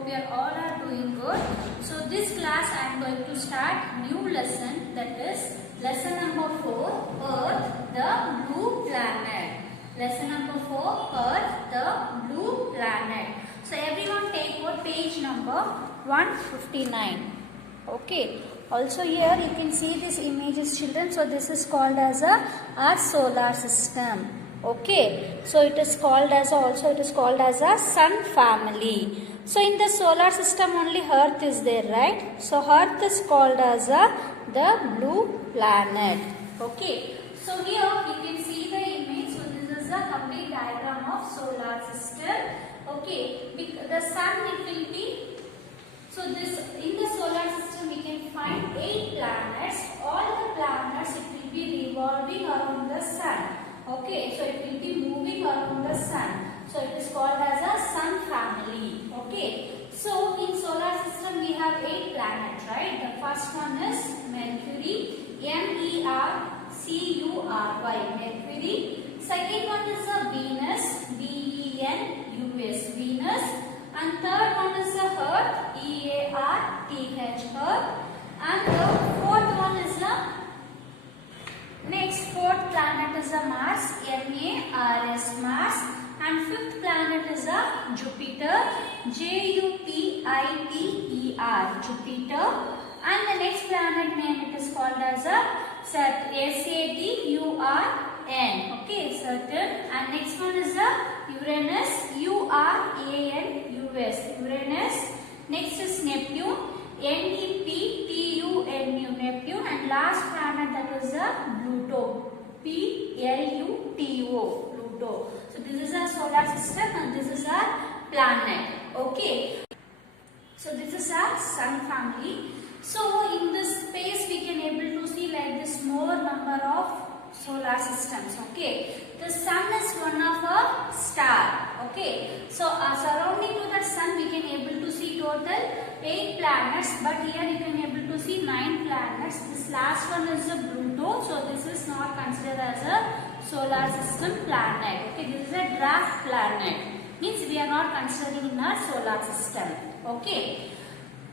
hope you all are doing good. So this class I am going to start new lesson, that is lesson number 4, Earth, the blue planet. Lesson number 4, Earth, the blue planet. So everyone take what page number 159. Okay. Also here you can see this images, children. So this is called as our solar system. Okay, so it is called as a sun family. So in the solar system only Earth is there, right? So Earth is called as the blue planet. Okay, so here you can see the image. So this is a complete diagram of solar system. Okay, the sun it will be. So this in the solar system we can find 8 planets. All the planets it will be revolving around the sun. Okay, so it will be moving around the sun. So it is called as a sun family. Okay, so in solar system we have 8 planets, right? The first one is Mercury, Mercury, Mercury. Second one is Venus, Venus, Venus. And third one is Earth, Earth. And the fourth one is fourth planet is Mars, Mars, Mars. And fifth planet is Jupiter, Jupiter, Jupiter. And the next planet name it is called as Saturn, okay, Saturn. And next one is Uranus, Uranus. Next is Neptune, Neptune. And last planet that is Pluto, Pluto. So this is our solar system and this is our planet. Okay. So this is our sun family. So in this space we can able to see like this more number of solar systems. Okay. The sun is one of a star. Okay. So surrounding to the sun we can able to see total 8 planets, but here you can able to see 9 planets. This last one is a Pluto. So this is not considered as a solar system planet. Okay, this is a dwarf planet. Means we are not considering in our solar system. Okay.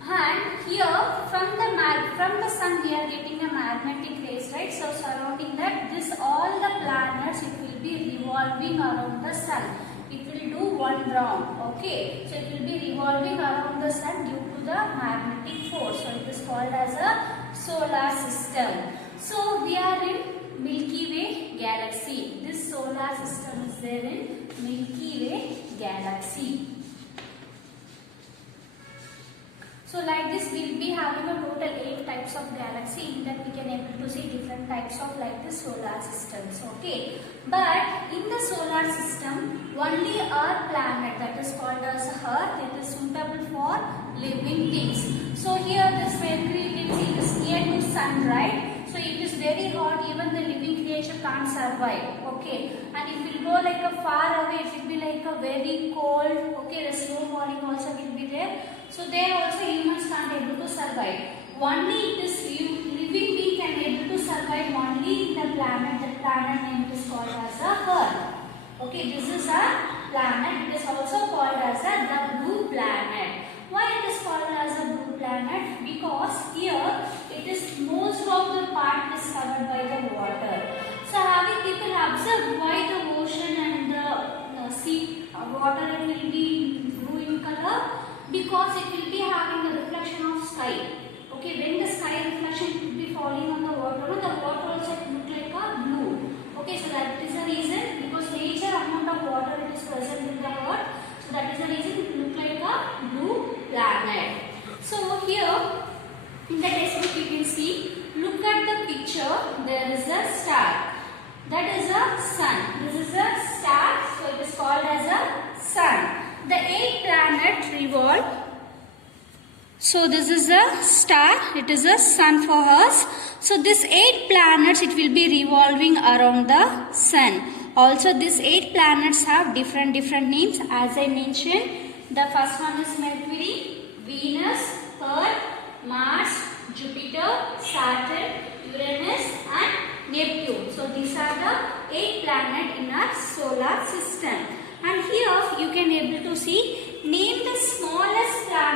And here from the sun we are getting a magnetic rays, right? So surrounding that, this all the planets it will be revolving around the sun. It will do one round. Okay. So it will be revolving around the sun due to the magnetic force. So it is called as a solar system. So we are in Milky Way galaxy. This solar system is there in Milky Way galaxy. So like this we will be having a total 8 types of galaxy. In that we can able to see different types of like the solar systems. Okay. But in the solar system only our planet that is called as Earth, it is suitable for living things. So here this Mercury you can see is near to sun, right? So it is very hot, even the living creature can't survive. Okay. And it will go like a far away, it will be like a very cold. Okay, the snow falling also will be there. So there also humans can't able to survive. Only this living being can able to survive only in the planet. The planet name is called as Earth. Okay, this is a planet. It is also called as the blue planet. Why it is called as a blue planet? Because here it is most of the part is covered by the water. So having people observed why the ocean and the sea water it will be blue in color, because it will be having the reflection of sky. Okay, when the sky reflection will be falling on the water also look like a blue. Okay, so that is the reason, because major amount of water it is present in the earth. So that is the reason it look like a blue planet. So here in the textbook you can see, look at the picture, there is a star. That is a sun. This is a star, so it is called as a sun. The 8 planets revolve. So this is a star, it is a sun for us. So this 8 planets it will be revolving around the sun. Also these 8 planets have different names. As I mentioned, the first one is Mercury, Venus, Earth, Mars, Jupiter, Saturn, Uranus and Neptune. So these are the 8 planets in our solar system. And here you can able to see, name the smallest planet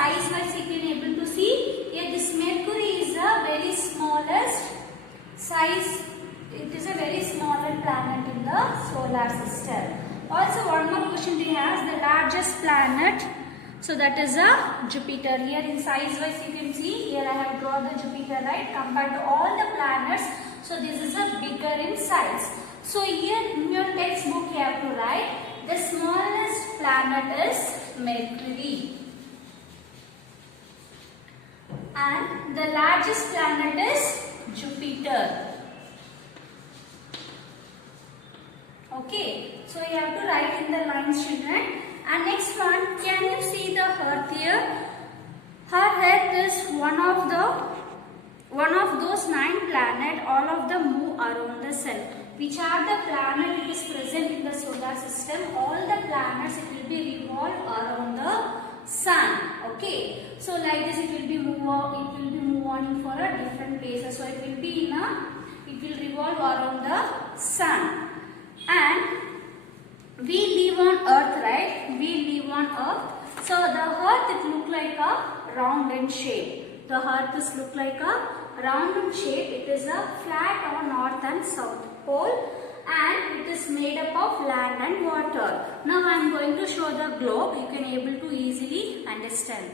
size wise you can able to see here this Mercury is the very smallest size. It is a very smaller planet in the solar system. Also one more question we have, the largest planet, so that is a Jupiter. Here in size wise you can see, here I have drawn the Jupiter, right, compared to all the planets. So this is a bigger in size. So here in your textbook you have to write the smallest planet is Mercury and the largest planet is Jupiter. Okay, so you have to write in the lines, children. And next one, can you see the Earth here? Her Earth is one of those 9 planets. All of them move around the sun. Which are the planet it is present in the solar system? All the planets it will be revolve around the sun. Okay, so like this it will be move on for a different places. So it will revolve around the sun. And we live on Earth, right? We live on Earth. So the Earth it look like a round in shape. The Earth is look like a round in shape. It is a flat on north and south pole, and it is made up of land and water. Now I am going to show the globe. You can able to easily understand.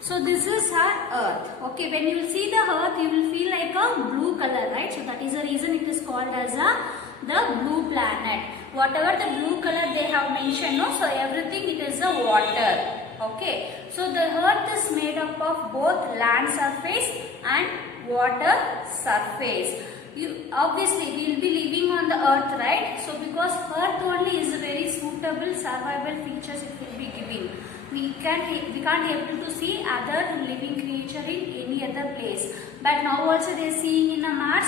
So this is our Earth. Okay, when you see the Earth, you will feel like a blue color, right? So that is the reason it is called as the blue planet. Whatever the blue color they have mentioned, no? So everything it is the water. Okay, so the Earth is made up of both land surface and water surface. Obviously we will be living on the Earth, right? So because Earth only is a very suitable survival features it will be giving. We can't able to see other living creature in any other place. But now also they are seeing in a Mars.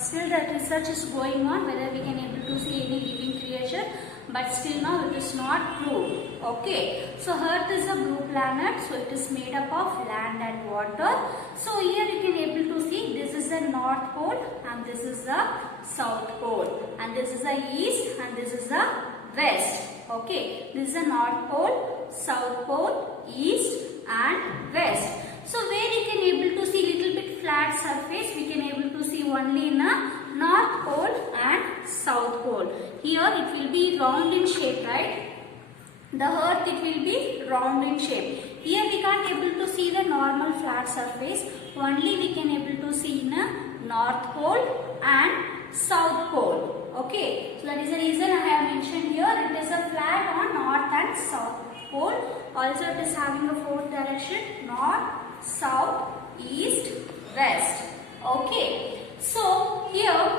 Still the research is going on whether we can able to see any living creature. But still now it is not proved. Okay. So Earth is a blue planet. So it is made up of land and water. So here you can able to see this is the North Pole and this is the South Pole. And this is the East and this is the West. Okay. This is the North Pole, South Pole, East and West. So where you can able to see little bit flat surface, we can able to see only in a North Pole and South Pole. Here it will be round in shape, right? The Earth it will be round in shape. Here we can't able to see the normal flat surface. Only we can able to see in a North Pole and South Pole. Okay, so that is the reason I have mentioned here. It is a flat on North and South Pole. Also it is having a 4th direction, North, South, East, West. Okay, so here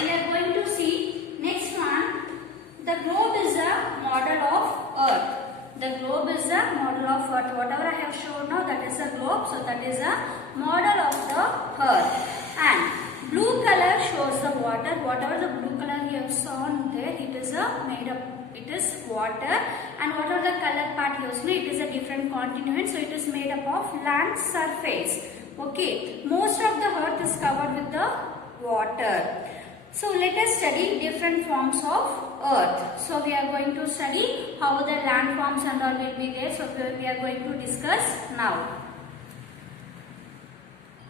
we are going to see next one. The globe is a model of Earth. The globe is a model of Earth. Whatever I have shown now, that is a globe. So that is a model of the Earth. And blue color shows the water. Whatever the blue color you have shown there, it is a made up. It is water. And whatever the color part you have seen, it is a different continent. So it is made up of land surface. Okay. Most of the Earth is covered with the water. So let us study different forms of Earth. So we are going to study how the land forms and all will be there. So we are going to discuss now.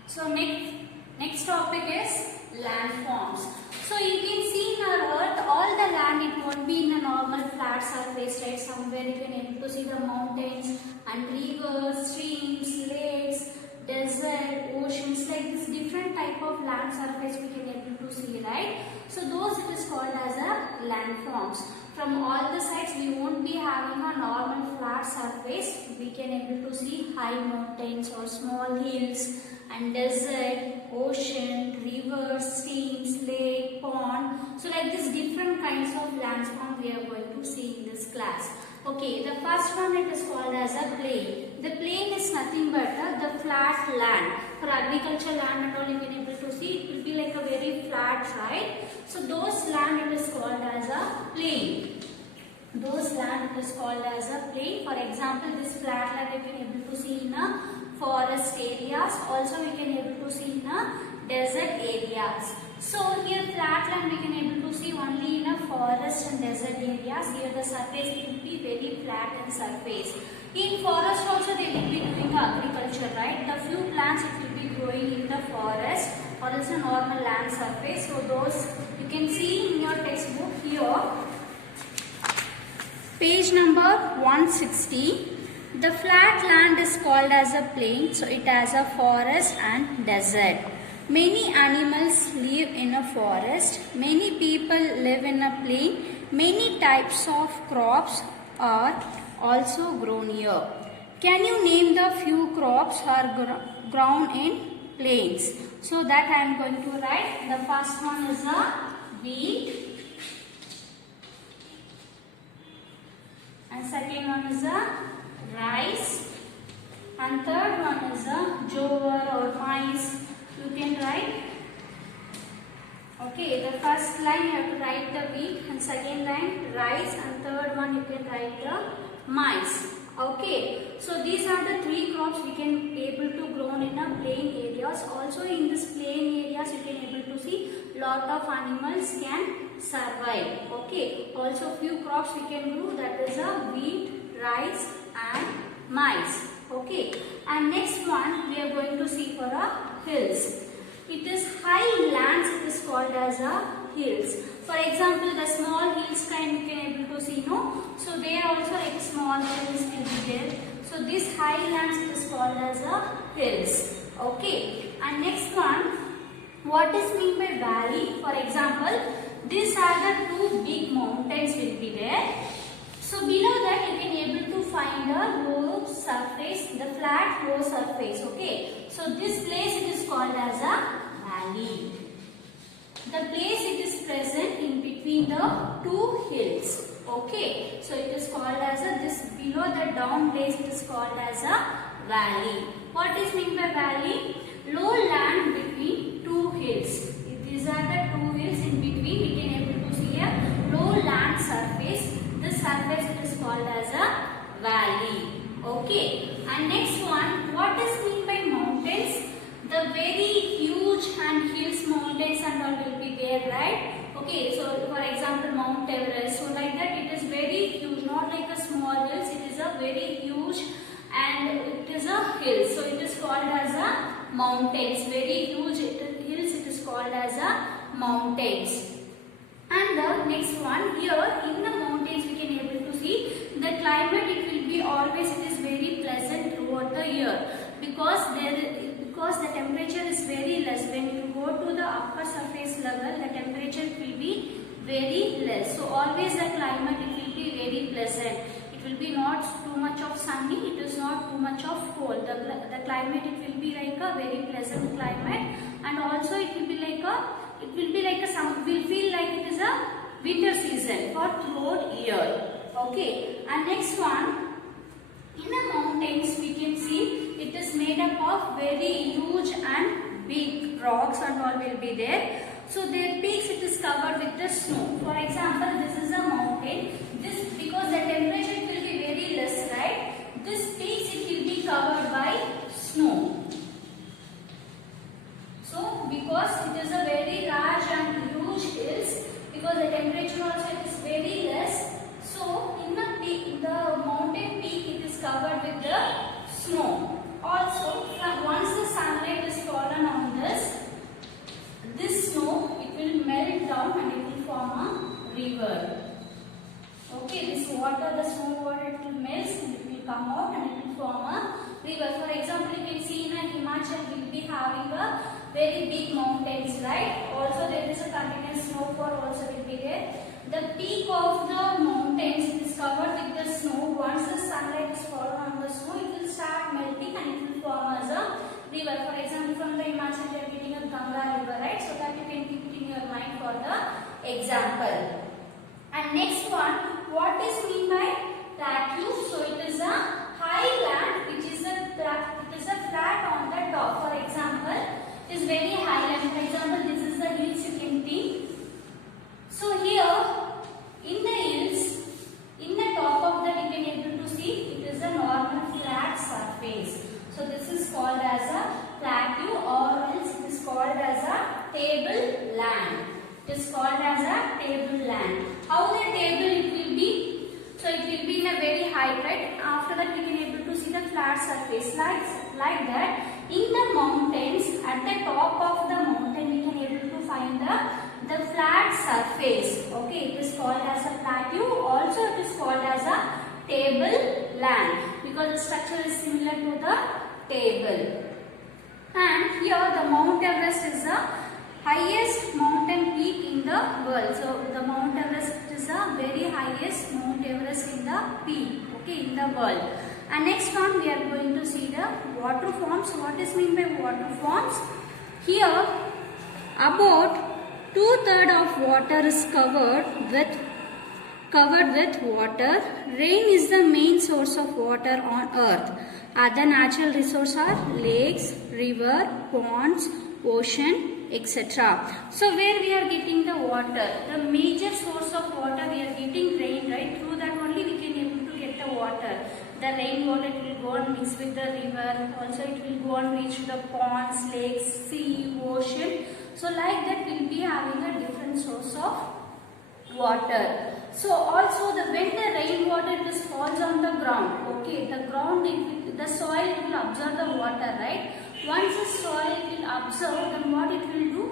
So next topic is land forms. So you can see in our Earth, all the land it won't be in a normal flat surface, right? Somewhere you can able to see the mountains and rivers, streams, lakes, desert, oceans, like this different type of land surface we can able to see, right? So those it is called as a landforms. From all the sides we won't be having a normal flat surface. We can able to see high mountains or small hills and desert, ocean, rivers, streams, lake, pond. So like this different kinds of landforms we are going to see in this class. Okay, the first one it is called as a plain. The plain is nothing but the flat land. For agricultural land and all you can able to see, it will be like a very flat, right? So those land it is called as a plain. Those land it is called as a plain. For example, this flat land you can able to see in a forest areas. Also we can able to see in a desert areas. So here flat land we can able to see only in a forest and desert areas. Here the surface will be very flat and surface. In forest also they will be doing agriculture, right? The few plants it will be growing in the forest or else a normal land surface. So those you can see in your textbook here. Page number 160. The flat land is called as a plain. So it has a forest and desert. Many animals live in a forest. Many people live in a plain. Many types of crops are also grown here. Can you name the few crops are grown in plains? So that I am going to write. The first one is a wheat. And second one is a rice. And third one is a jowar or maize. You can write. Okay, the first line you have to write the wheat, and second line rice, and third one you can write the maize. Okay, so these are the three crops we can able to grow in a plain areas. Also in this plain areas you can able to see lot of animals can survive. Okay, also few crops we can grow, that is a wheat, rice and maize. Okay, and next one we are going to see for a hills. It is high lands, it is called as a hills. For example, the small hills kind you can able to see, no? So they are also like small hills will be there. So this high lands it is called as a hills. Okay, and next one, what is mean by valley? For example, these are the two big mountains will be there. So below that you can able to find a low surface, the flat low surface. Okay, so this place it is called as a valley. The place it is present in between the two hills. Okay, so it is called as a, this below the down place it is called as a valley. What is mean by valley? Low land between two hills. These are the two hills in between. We can able to see a low land surface. This surface it is called as a valley. Okay, and next one, what is mean by mountains? The very huge and hills mountains and all will be there, right? Okay, so for example Mount Everest, so like that it is very huge, not like a small hills, it is a very huge and it is a hill, so it is called as a mountains. Very huge hills it is called as a mountains. And the next one, here in the mountains we can able to see the climate it will be always it is very pleasant throughout the year, because the temperature is very less. When you go to the upper surface level, the temperature will be very less. So always the climate it will be very pleasant. It will be not too much of sunny, it is not too much of cold. The climate it will be like a very pleasant climate, and also it will be like a some will feel like it is a winter season for throughout year. Okay, and next one, in the mountains we can see it is made up of very huge and big rocks and all will be there. So their peaks it is covered with the snow. For example, this is a mountain. This because the temperature will be very less, right? This peaks it will be covered by snow. So because it is a very large and huge hills, because the temperature also is very less. So in the peak, the mountain peak it is covered with the snow. Also, once the sunlight is fallen on this snow, it will melt down and it will form a river. Okay, this water, the snow water, it will melt and it will come out and it will form a river. For example, you can see in Himachal we will be having a very big mountains, right? Also, there is a continuous snowfall also will be there. The peak of the mountains is covered with the snow. Once the sunlight is fallen on the snow, it will start melting and it will form as a river. For example, from the Himachal we are getting a Ganga river, right? So that you can keep it in your mind for the example. And next one, what is mean by plateau? So it is a high land which is a flat on the top. For example, it is very high land. For example, this is the hills you can think. So here in the hills, in the top of that you can able to see it is a normal flat surface. So this is called as a plateau, or else it is called as a table land. tableland. How the table it will be? So it will be in a very height, right? After that we can able to see the flat surface like that. In the mountains, at the top of the mountain, we can able to find the flat surface. Okay, it is called as a plateau. Also, it is called as a tableland because the structure is similar to the table. And here the Mount Everest is the highest mountain peak in the world. So the Mount Everest is the very highest Mount Everest in the peak, okay, in the world. And next one we are going to see the water forms. What is meant by water forms? Here about 2/3 of water is covered with water. Rain is the main source of water on earth. Other natural resources are lakes, river, ponds, ocean, etc. So where we are getting the water? The major source of water we are getting rain, right? Through that only we can able to get the water. The rainwater will go and mix with the river. Also it will go and reach the ponds, lakes, sea, ocean. So like that we will be having a different source of water. So also when the rainwater just falls on the ground, okay, the soil will absorb the water, right? Once the soil will absorb, then what it will do?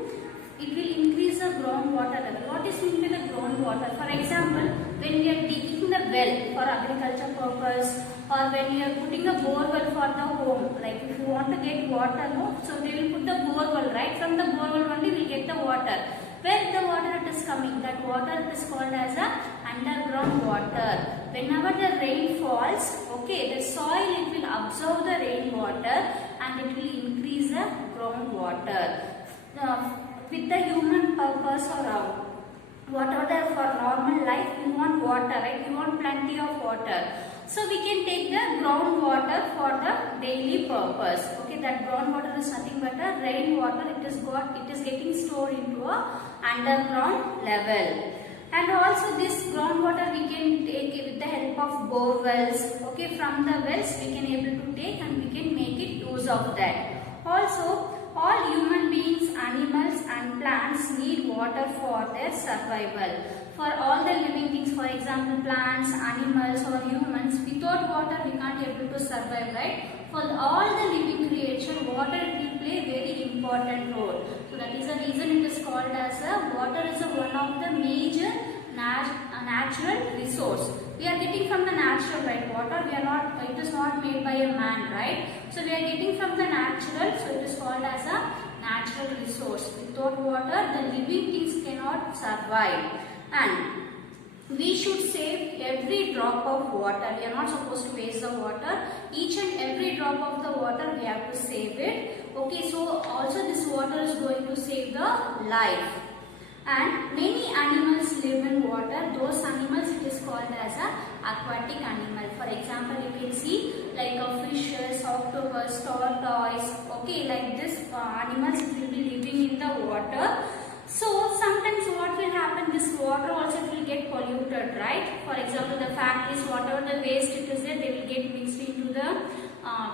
It will increase the groundwater level. What is meant by the groundwater? For example, when we are digging the well for agriculture purpose, or when you are putting a borewell for the home, like if you want to get water, no, so they will put the borewell, right? From the borewell only we will get the water. Where the water it is coming, that water is called as a underground water. Whenever the rain falls, okay, the soil it will absorb the rainwater and it will increase the groundwater. With the human purpose or whatever for normal life, we want water, right? We want plenty of water. So we can take the groundwater for the daily purpose. Okay, that groundwater is nothing but a rainwater. It is getting stored into a underground level. And also this groundwater we can take with the help of bore wells. Okay, from the wells we can able to take and we can make it use of that. Also, all human beings, animals and plants need water for their survival. For all the living things, for example plants, animals or humans, without water we can't able to survive, right? For all the living creation, water will play very important role. So that is the reason it is called as water is one of the major natural resource. We are getting from the natural, right? Water it is not made by a man, right? So we are getting from the natural, so it is called as a natural resource. Without water, the living things cannot survive. And we should save every drop of water. We are not supposed to waste the water. Each and every drop of the water we have to save it. Okay, so also this water is going to save the life. And many animals live in water. Those animals it is called as a aquatic animal. For example, you can see like fishes, octopus, tortoise. Okay, like this animals will be living in the water. So sometimes what will happen, this water also will get polluted, right? For example, the factories, whatever the waste it is there, they will get mixed into the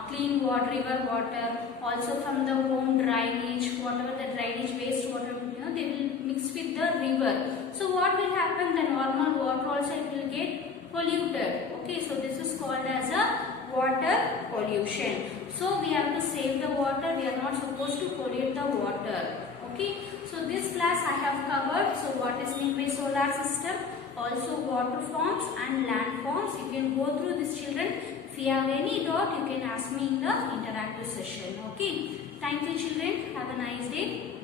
clean water, river water. Also from the home drainage, whatever the drainage waste water, they will mix with the river. So what will happen, the normal water also it will get polluted. Okay, so this is called as a water pollution. So we have to save the water. We are not supposed to pollute the water. Okay, so this class I have covered. So what is meant by solar system, also water forms and land forms. You can go through this, children. If you have any doubt, you can ask me in the interactive session. Okay, thank you children. Have a nice day.